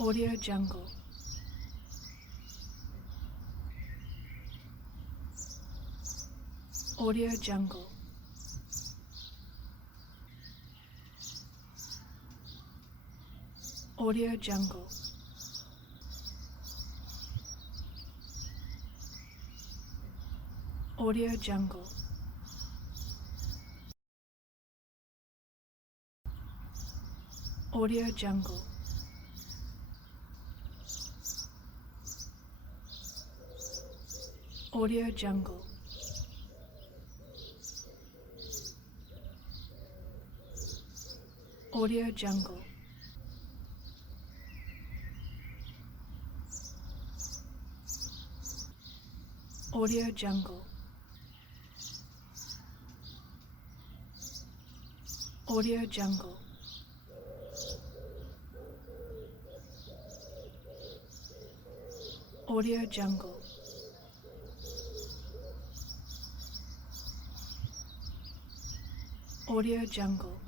Audio Jungle. Audio Jungle. Audio Jungle. Audio Jungle. Audio Jungle. Audio Jungle. Audio Jungle. Audio Jungle. Audio Jungle. Audio Jungle. Audio Jungle.